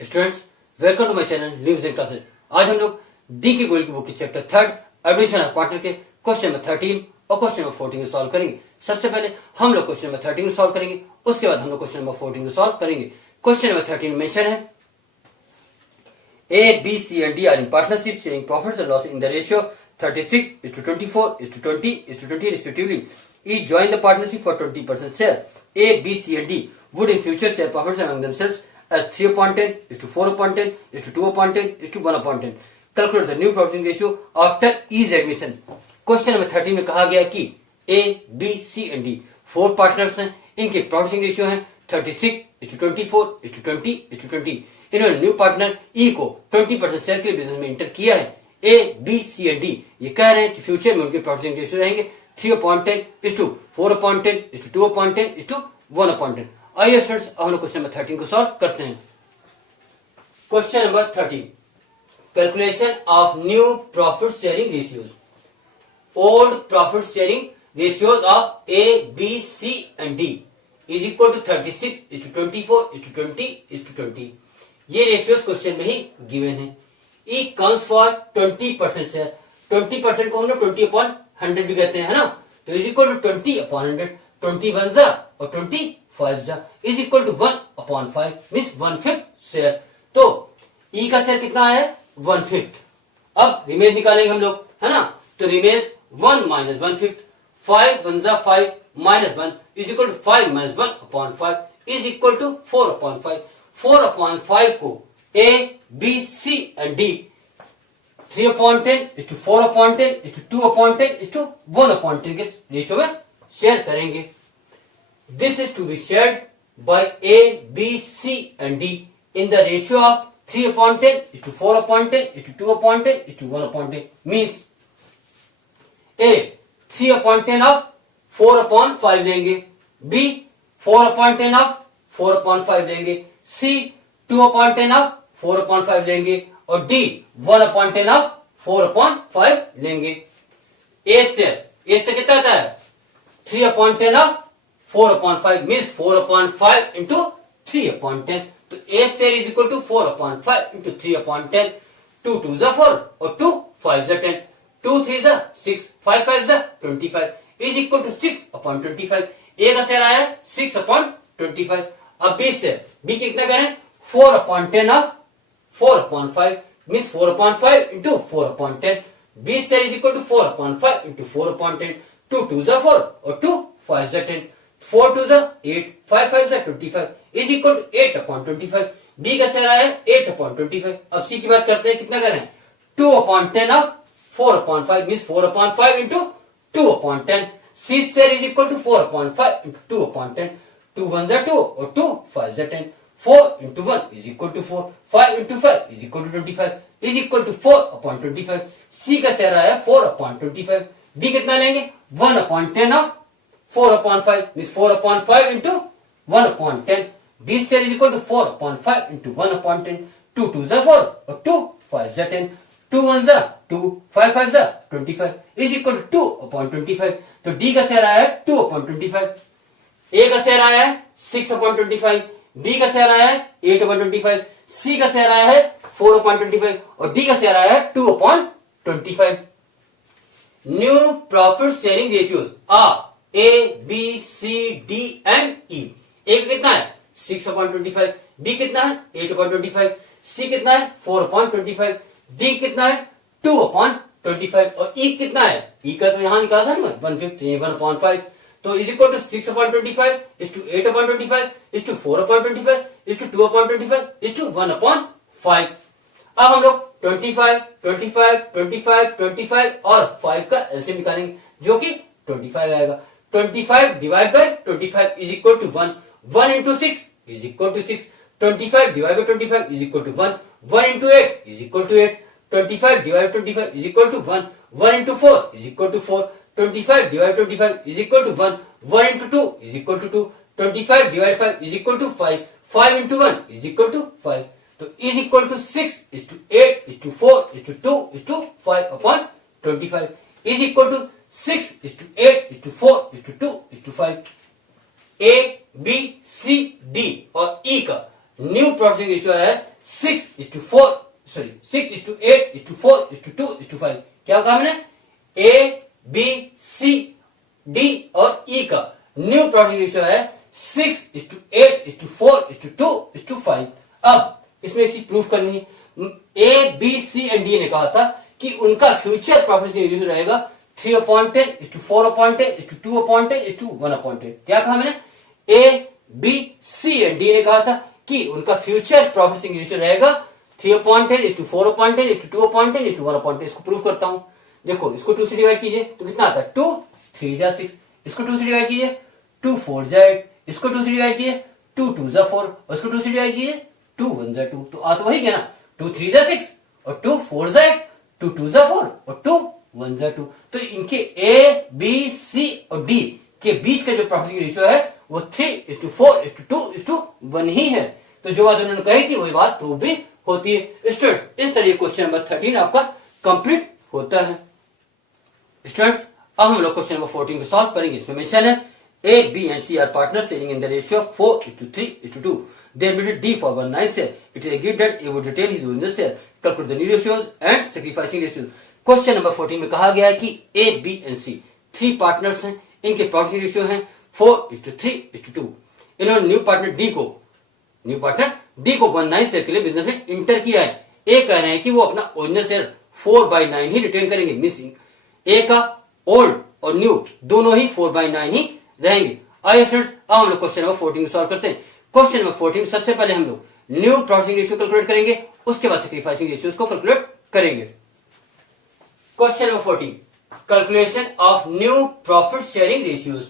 Students, welcome to my channel news and classes. आज हम लोग डी के गोयल की बुक के चैप्टर 3 एडमिशन ऑफ पार्टनर के क्वेश्चन नंबर 13 और क्वेश्चन नंबर 14 को सॉल्व करेंगे। सबसे पहले हम लोग क्वेश्चन नंबर 13 को सॉल्व करेंगे, उसके बाद हम लोग क्वेश्चन नंबर 14 को सॉल्व करेंगे। क्वेश्चन नंबर 13 में मेंशन है A, B, C and D are in partnership sharing profits and loss in the ratio 36:24:20:20 respectively. Each join the partnership for 20% share. A, B, C and D would in future share profits among themselves as 3/10:4/10:2/10:1/10. Calculate the new profiting ratio after each admission. Question number 13 में कहा गया कि A, B, C and D 4 partners हैं, इनके profiting ratio है 36:24:20:20. इन्होंने new partner ई को 20% share के बिजनेस में इंटर किया है। A, B, C and D ये कह रहे हैं कि फ्यूचर में उनके प्रॉफिटिंग रेशियो रहेंगे 3/10:4/10:2/10:1/10. आइए स्टूडेंट्स, अब हम लोग क्वेश्चन नंबर 13 को सॉल्व करते हैं। Question number 13, calculation of new profit sharing ratios. Old profit sharing ratios of A, B, C and D is equal to 36:24:20:20. ये रेशियोज क्वेश्चन में ही गिवन है। ई कम्स फॉर 20% शेयर। 20% को हम लोग 20/100 भी कहते हैं, है ना। तो इज इक्वल टू 20/100. 20 1 जा और 20 5 जा is equal to 1/5 means 1/5 share. तो ई का शेयर कितना है 1/5। अब रिमेज निकालेंगे हम लोग, है ना। तो रिमेज 1 - 1/5, 5 1 जा 5 -1 is equal to 5 - 1/5 is equal to 4/5. 4/5 को A, B, C and D 3/10:4/10:2/10:1/10 के रेशियो में शेयर करेंगे। This is to be shared by A, B, C and D in the ratio of 3/10:4/10:2/10:1/10 means A 3/10 of 4/5 लेंगे, B 4/10 of 4/5 लेंगे, सी 2/10 of 4/5 लेंगे और D 1/10 of 4/5 लेंगे। ए से कितना आता है 3/10 ऑफ 4/5 मीन्स 4/5 इंटू 3/10. तो A share is equal to 4/5 into 3/10. 2 2 जा 4 और 2 5 जा 10, 2 3 जा 6, 5 5 जा 25 इज इक्वल टू 6/25. ए का शेयर आया 6/25. अब बी शेयर, बी कितना करें 4/10 of 4/5 means 4/5 into 4/10. B share is equal to 4/5 into 4/10. 2 2 जा 4 और 2 5 जा 10, 4 2 जा 8, 5 5 जा 25 इज इक्वल टू 8/25. बी का शेयर आया 8/25. अब सी की बात करते हैं, कितना करें 2/10 of 4/5 means 4/5 into 2/10. C share is equal to 4/5 into 2/10. 2 1 जा 2 और 2 5 जा 10, 4 into 1 is equal to 4, 5 into 5 is equal to 25 is equal to 4/25. C का शेयर आया 4/25. डी कितना लेंगे 1/10 of 4/5 means 4/5 into 1/10. D share is equal to 4/5 into 1/10. 2 2 जा 4 और 2 5 जा 10, 2 1 जा 2, 5 5 जा 25 इज इक्वल टू 2/25. तो डी का शेयर आया है 2/25. ए का शेयर आया है 6/25, बी का शेयर आया है 8/25, सी का शेयर आया है 4/25 और डी का शेयर आया है 2/25. New profit sharing ratios are A, B, C, D and E. A कितना है 6/25, बी कितना है 8/25, सी कितना है 4/25, डी कितना है 2/25 और ई कितना है, ई का तो यहां निकाला था ना 1/5 1/5. तो is equal to 6/25 is to 8/25 is to 4/25 is to 2/25 is to 1/5. अब हम लोग 25 25 25 25 और 5 का एलसीएम निकालेंगे जो कि 25 आएगा। 25 divide by 25 is equal to 1, 1 into 6 is equal to 6. 25 divide by 25 is equal to 1, 1 into 8 is equal to 8. 25 divide 25 is equal to 1, 1 into 4 is equal to 4. 25 divided 25 is equal to 1, 1 into 2 is equal to 2, 25 divided 5 is equal to 5, 5 into 1 is equal to 5. तो is equal to 6 is to 8 is to 4 is to 2 is to 5/25 is equal to 6 is to 8 is to 4 is to 2 is to 5. A, B, C, D और E का new profiting ratio है 6:4 sorry 6:8:4:2:5 क्या कहा मैंने, A B C D और ई का new product ratio है 6:8:4:2:5। अब इसमें एक चीज प्रूफ करनी है, A B C and D ने कहा था कि उनका फ्यूचर प्रॉफिट रेशियो रहेगा 3/10:4/10:2/10:1/10। क्या कहा मैंने, A B C and D ने कहा था कि उनका फ्यूचर प्रॉफिट रेशियो रहेगा 3/10:4/10:2/10:1/10। इसको प्रूव करता हूं, देखो इसको 2 से डिवाइड कीजिए तो कितना आता है, 2 3 जा 6, इसको 2 से डिवाइड कीजिए 2 4 जा 8, इसको 2 से डिवाइड कीजिए 2 2 जा 4 और इसको 2 से डिवाइड कीजिए 2 1 जा 2। तो आ तो वही गया ना, 2 3 जा 6 और 2 4 जा 8, 2 2 जा 4 और 2 1 जा 2। तो इनके ए बी सी और डी के बीच का जो प्रॉफिट रेशियो है वो 3:4:2:1 ही है। तो जो बात उन्होंने कही थी वही बात प्रूव भी होती है। स्टूडेंट इस तरह क्वेश्चन नंबर 13 आपका कंप्लीट होता है। स्टूडेंट्स अब हम लोग क्वेश्चन नंबर 14 को सॉल्व करेंगे। इसमें मेंशन है A B and C are partner selling in the ratio 4:3:2। They admitted D for 19 share. It is agreed that A would retain his original share. Calculate the new ratios and sacrificing ratios. Question number 14 में कहा गया है कि A B and C 3 partners हैं, इनके profit ratio है 4:3:2। इन्होंने new partner D को 19 शेयर के लिए बिजनेस में इंटर किया है। ए कह रहे हैं कि वो अपना ओरिजिनल शेयर 4/9 ही रिटेन करेंगे, मिसिंग ए का ओल्ड और न्यू दोनों ही 4/9 ही रहेंगे। आइए स्टूडेंट्स अब हम लोग क्वेश्चन नंबर 14 को सॉल्व करते हैं। क्वेश्चन नंबर 14 सबसे पहले हम लोग न्यू प्रॉफिट रेशियो कैलकुलेट करेंगे, उसके बाद सैक्रिफाइसिंग रेशियोज को कैलकुलेट करेंगे। Question number 14 calculation of new profit sharing ratios.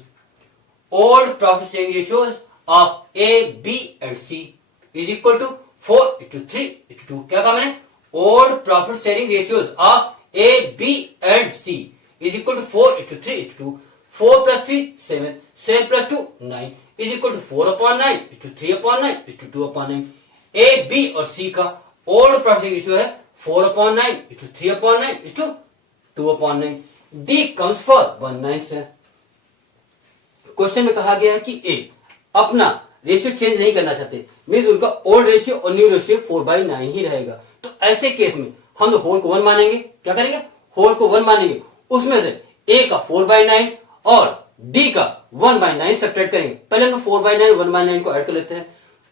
Old profit sharing ratios of A B and C is equal to 4:3:2। क्या कहा मैंने, old profit sharing ratios of A B and C is equal to 4:3:2। 4 + 3 7, 7 + 2 9 is equal to 4/9:3/9:2/9। A B और C का old profit ratio है 4/9:3/9:2/9। D comes for 19 से। Question में कहा गया है कि ए अपना रेशियो चेंज नहीं करना चाहते, मीन्स उनका ओल्ड रेशियो और न्यू रेशियो 4/9 ही रहेगा। तो ऐसे केस में हम होल को 1 मानेंगे। क्या करेंगे, होल को 1 मानेंगे, उसमें से ए का 4/9 और डी का 1/9 सब्ट्रैक्ट करेंगे। पहले हम 4/9 1/9 को ऐड कर लेते हैं।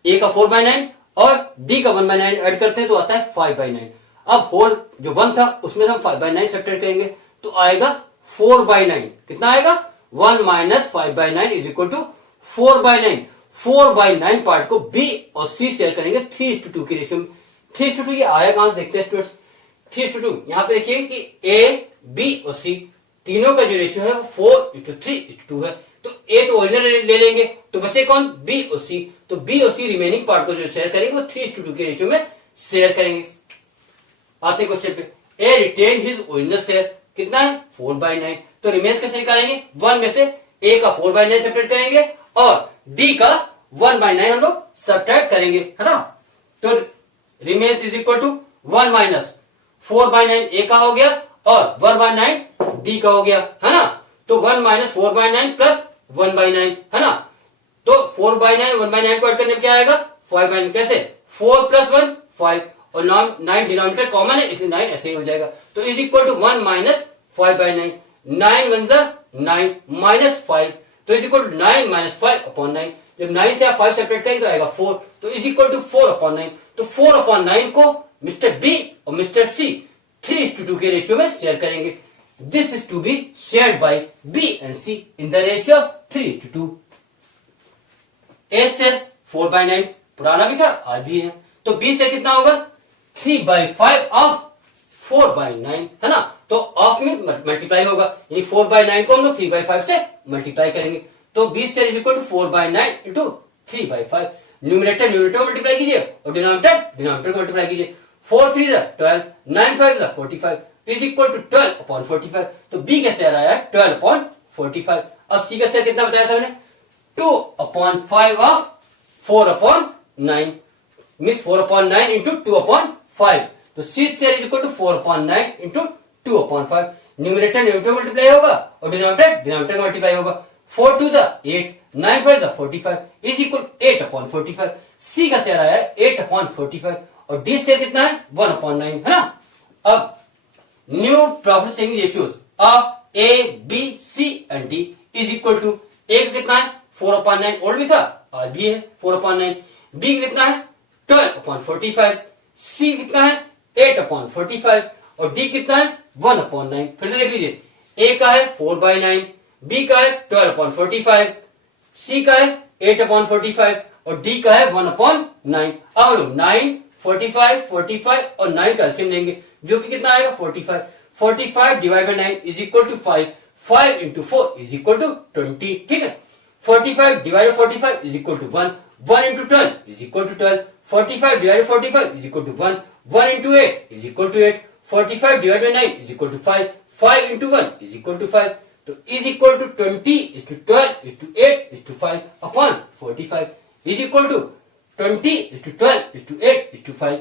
ए का 4/9 और डी का 1/9 ऐड करते हैं तो आता है 5/9। अब होल जो 1 था उसमें हम 5/9 सब्ट्रैक्ट करेंगे तो आएगा 4/9। कितना आएगा, 1 - 5/9 इज इक्वल टू 4/9। 4/9 पार्ट को बी और सी शेयर करेंगे 3:2 की रेशियो में। 3:2 ये आया कहां से देखते हैं स्टूडेंट्स। 3:2 यहां पे देखिए कि ए बी और सी तीनों का जो रेशियो है वो 4:3:2 है। तो ए तो ओरिजिनल ले लेंगे तो बचे कौन, बी और सी। तो बी और सी रिमेनिंग पार्ट को जो शेयर करेंगे वो 3:2 के रेशियो में शेयर करेंगे। आते हैं क्वेश्चन पे, ए रिटेन हिज ओरिजिनल शेयर कितना है 4/9। तो रिमेन्स कैसे निकालेंगे, 1 में से ए का 4/9 सब्ट्रैक्ट करेंगे और डी का 1/9 हम लोग सब्ट्रैक्ट करेंगे, है ना। तो रिमेन्स इज इक्वल टू 1 - 4/9 ए का हो गया और 1/9 डी का हो गया, है ना। तो 1 - 4/9 प्लस 1/9, है ना। तो 4/9 1/9 को ऐड करने में क्या आएगा 5/9। कैसे, 4 + 1 5 और 9 डिनोमिनेटर कॉमन है इसलिए 9 ऐसे ही हो जाएगा। तो इज इक्वल टू 1 - 5/9। 9 1 जा 9 माइनस 5 तो इज इक्वल टू 9 - 5/9। जब 9 से आप 5 सेपरेट करेंगे तो आएगा 4 तो इज इक्वल टू 4/9। तो 4/9 को मिस्टर बी और मिस्टर सी 3:2 के रेशियो में शेयर करेंगे। This is to be shared by B and C in the ratio 3:2। A share 4/9 पुराना भी था आज भी है, तो बी से कितना होगा 3/5 ऑफ 4/9, है ना। तो ऑफ में मल्टीप्लाई होगा, यानी 4/9 को हम लोग 3/5 से मल्टीप्लाई करेंगे। तो 20 से is equal to 4/9 into 3/5। Numerator numerator को मल्टीप्लाई कीजिए और डिनोमिनेटर डिनोमिनेटर को मल्टीप्लाई कीजिए। 4 3 12, 9 5 45 इज इक्वल टू 12/45। तो बी का शेयर आया है 12/45। अब सी का शेयर कितना बताया था मैंने 2/5 ऑफ 4/9 मीन्स 4/9 इंटू 2/5। तो C share is equal to 4/9 into 2/5। Numerator numerator multiply होगा और डिनोमिनेटर डिनोमिनेटर मल्टीप्लाई होगा। 4 2 8, 9 5 45 इज इक्वल 8/45। सी का शेयर आया है 8/45 और डी शेयर कितना है 1/9 है ना। अब new profit sharing ratios of A B C and D is equal to, A का कितना है 4/9, ओल्ड भी था आज भी है 4/9, बी का कितना है 12/45, सी कितना है 8/45 और डी कितना है 1/9। फिर से देख लीजिए, ए का है 4/9, बी का है 12/45, सी का है 8/45 और डी का है 1/9। अब हम लोग 9, 45, 45 और 9 का एलसीएम लेंगे जो कि कितना आएगा 45। 45 divide by 9 is equal to 5, 5 into 4 is equal to 20, ठीक है। 45 divide 45 is equal to 1, 1 into 12 is equal to 12, 45 divide 45 is equal to 1, 1 into 8 is equal to 8, 45 divide by 9 is equal to 5, 5 into 1 is equal to 5, तो is equal to 20:12:8:5 upon 45 is equal to 20:12:8:5।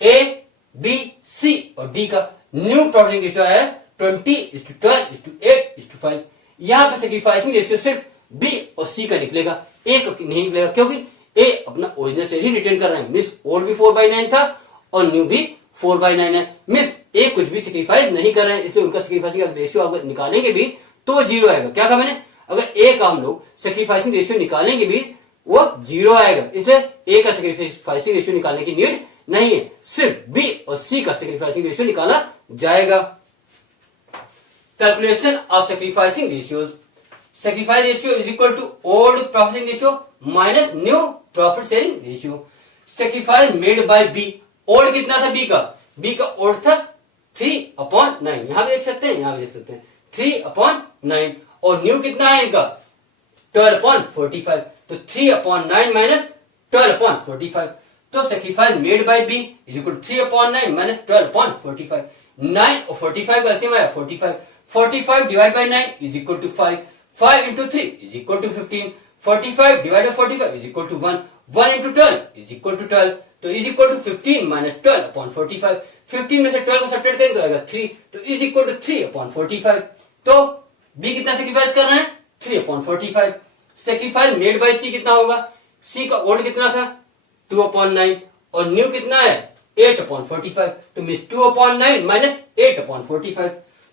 A B C और D का new profit ratio है 20:12:8:5। यहां पर sacrificing ratio सिर्फ B और C का निकलेगा, ए का नहीं निकलेगा क्योंकि ए अपना ओरिजिनल से ही रिटेन कर रहे हैं। मिस ओल्ड भी 4/9 था और न्यू भी 4/9 है। मिस ए कुछ भी सेक्रीफाइस नहीं कर रहे हैं, इसलिए उनका सेक्रीफाइसिंग रेशियो अगर निकालेंगे भी तो 0 आएगा। क्या कहा मैंने, अगर ए का हम लोग सेक्रीफाइसिंग रेशियो निकालेंगे भी वो 0 आएगा, इसलिए ए का सेक्रीफाइसिंग रेशियो निकालने की नीड नहीं है, सिर्फ बी और सी का सेक्रीफाइसिंग रेशियो निकाला जाएगा। Calculation of sacrificing ratios, sacrifice ratio is equal to old profit ratio minus new profit sharing ratio. Sacrifice made by B, old कितना था बी का ओल्ड था 3/9, यहां भी देख सकते हैं, यहां भी देख सकते हैं 3/9 और न्यू कितना है इनका 12/45, तो 3/9 माइनस 12/45, तो sacrifice made by B is equal to 3/9 minus 12/45। 9 और 45 का ऐसे में आया 45, 45 divide by 9 is equal to 5, 5 into 3 is equal to 15, 45 divide by 45 is equal to 1, 1 into 12 is equal to 12, तो इज इक्वल टू 15 माइनस 12/45, 15 में से 12 को सब्ट्रैक्ट करेंगे तो आएगा 3, तो इज इक्वल टू 3/45। तो बी कितना सेक्रीफाइस कर रहे हैं 3/45। सेक्रीफाइस मेड बाय सी कितना होगा, सी का ओल्ड कितना था 2/9 और न्यू कितना है 8/45, तो मीन्स 2/9 माइनस 8/45,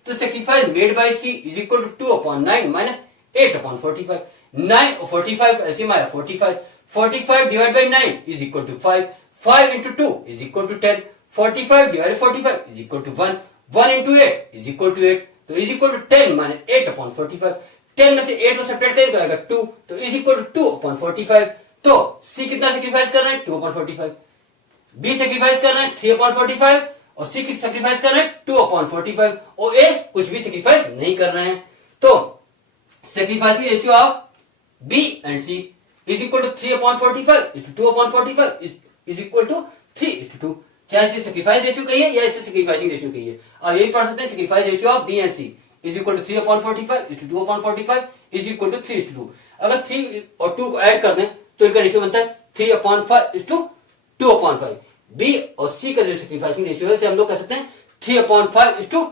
तो sacrifice made by C is equal to 2/9 minus 8/45। 9 और 45 ऐसे में आया 45, 45 divide by 9 is equal to 5, 5 into 2 is equal to 10, 45 divide 45 is equal to 1, 1 into 8 is equal to 8, तो इज इक्वल टू 10 माइनस 8/45, 10 में से 8 को subtract करेंगे तो आएगा 2, तो इज इक्वल टू 2/45। तो सी कितना सेक्रीफाइस कर रहे हैं 2/45, बी सेक्रीफाइस कर रहे हैं 3/45 और सी की सेक्रीफाइस कर रहे हैं 2/45 और ए कुछ भी सेक्रीफाइस नहीं कर रहे हैं। तो sacrificing ratio of B and C is equal to 3/45 is to 2/45 is equal to 3:2। चाहे इसे सेक्रीफाइस रेशियो कहिए या इसे सेक्रीफाइसिंग रेशियो कहिए, और यही पढ़ सकते हैं sacrifice ratio of B and C is equal to 3/45 is to 2/45 is equal to 3:2। अगर 3 और 2 को ऐड कर दें तो इनका रेशियो बनता है 3/5 इज टू 2/5। बी और सी का जो सेक्रीफाइसिंग रेशियो है हम लोग कह सकते हैं 3/5 इज टू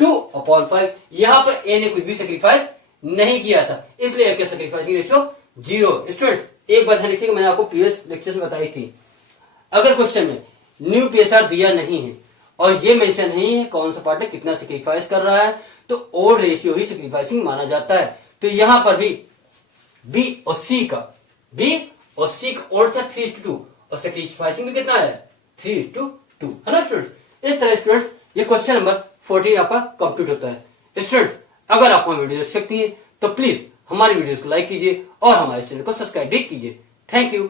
2/5। यहां पर ए ने कुछ भी सेक्रीफाइस नहीं किया था, इसलिए ए का सेक्रीफाइसिंग रेशियो 0। स्टूडेंट्स एक बात ध्यान रखिएगा, मैंने आपको प्रीवियस लेक्चर में बताई थी, अगर क्वेश्चन में न्यू पीएसआर दिया नहीं है और ये मेंशन नहीं है कौन सा पार्टनर कितना सेक्रीफाइस कर रहा है, तो ओल्ड रेशियो ही सेक्रीफाइसिंग माना जाता है। तो यहां पर भी बी और सी का ओल्ड था 3:2 और सेक्रीफाइसिंग में कितना है 3:2 है ना स्टूडेंट्स। इस तरह स्टूडेंट्स ये क्वेश्चन नंबर 14 आपका कंप्लीट होता है। स्टूडेंट्स अगर आप हमारी वीडियो देख सकती हैं तो प्लीज हमारी वीडियोस को लाइक कीजिए और हमारे चैनल को सब्सक्राइब भी कीजिए। Thank you.